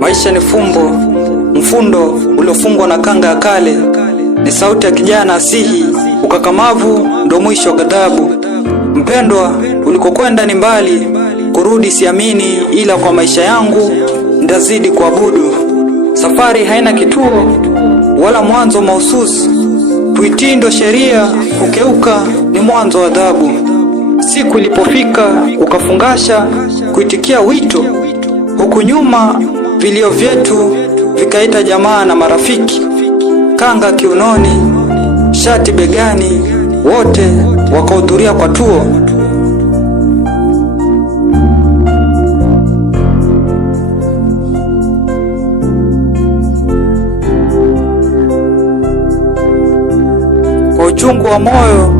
Maisha ni fumbo, mfundo uliofungwa na kanga ya kale. Ni sauti ya kijana asihi, ukakamavu ndo mwisho wa ghadhabu. Mpendwa, ulikokwenda ni mbali, kurudi siamini, ila kwa maisha yangu ndazidi kuabudu. Safari haina kituo wala mwanzo mahususi, kuitindo sheria kukeuka ni mwanzo wa adhabu. Siku ilipofika ukafungasha kuitikia wito, huku nyuma vilio vyetu vikaita jamaa na marafiki. Kanga kiunoni, shati begani, wote wakahudhuria kwa tuo. Kwa uchungu wa moyo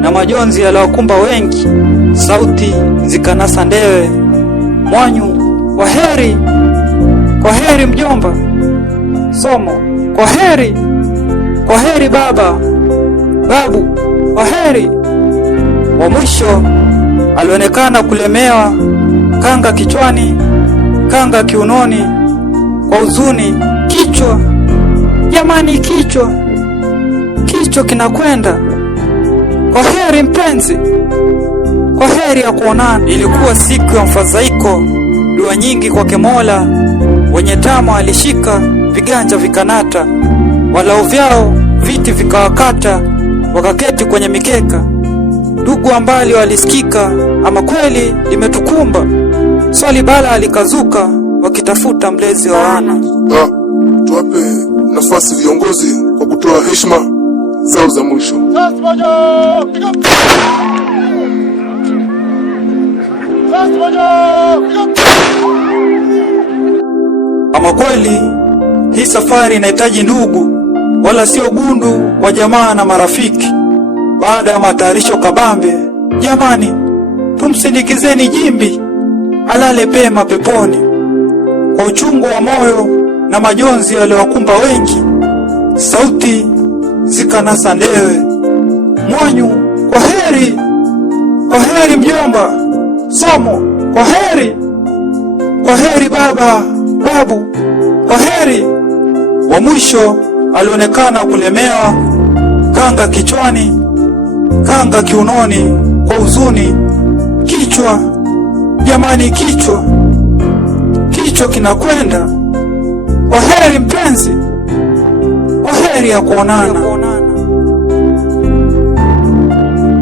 na majonzi yaliyokumba wengi, sauti zikanasa ndewe. Mwanyu, kwaheri, kwaheri mjomba. Somo, kwaheri, kwaheri baba, babu, kwaheri. Wa mwisho alionekana kulemewa, kanga kichwani, kanga kiunoni, kwa huzuni. Kichwa, jamani, kichwa kinakwenda. Kwaheri mpenzi, kwaheri ya kuonana. Ilikuwa siku ya mfadhaiko, dua nyingi kwake Mola. Wenye tamu alishika, viganja vikanata, walao vyao viti vikawakata, wakaketi kwenye mikeka. Ndugu ambali walisikika, ama kweli limetukumba. Swali bala alikazuka, wakitafuta mlezi wa wana. Tuwape nafasi viongozi kwa kutoa heshima zao za mwisho. Ama kweli hii safari inahitaji ndugu, wala sio gundu wa jamaa na marafiki. Baada ya matayarisho kabambe, jamani, tumsindikizeni Jimbi alale pema peponi. Kwa uchungu wa moyo na majonzi yaliyowakumba wengi, sauti zikanasa ndewe. Mwanyu, kwaheri, kwaheri mjomba. Somo, kwaheri, kwaheri baba, babu, kwaheri. Wa mwisho alionekana kulemewa, kanga kichwani, kanga kiunoni, kwa huzuni. Kichwa, jamani, kichwa kinakwenda. Kwaheri mpenzi, kwaheri ya kuonana.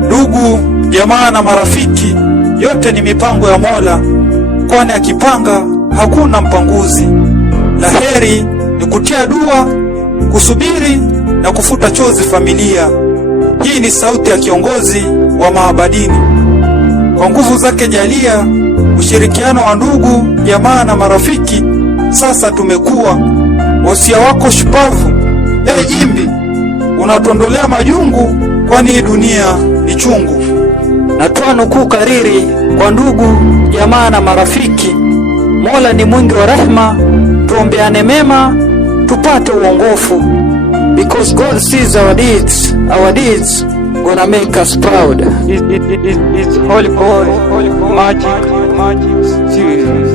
Ndugu, jamaa na marafiki, yote ni mipango ya Mola, kwani akipanga hakuna mpanguzi. Laheri ni kutia dua, kusubiri na kufuta chozi familia. Hii ni sauti ya kiongozi wa maabadini. Kwa nguvu zake jalia, ushirikiano wa ndugu, jamaa na marafiki, sasa tumekuwa. Wasia wako shupavu, Jimbi, unatondolea majungu, kwani hii dunia ni chungu. Natoa nukuu kariri kwa ndugu, jamaa na marafiki. Mola ni mwingi wa rehema, tuombeane mema tupate uongofu. Because God sees our deeds gonna make us proud. It's holy boy, magic, serious.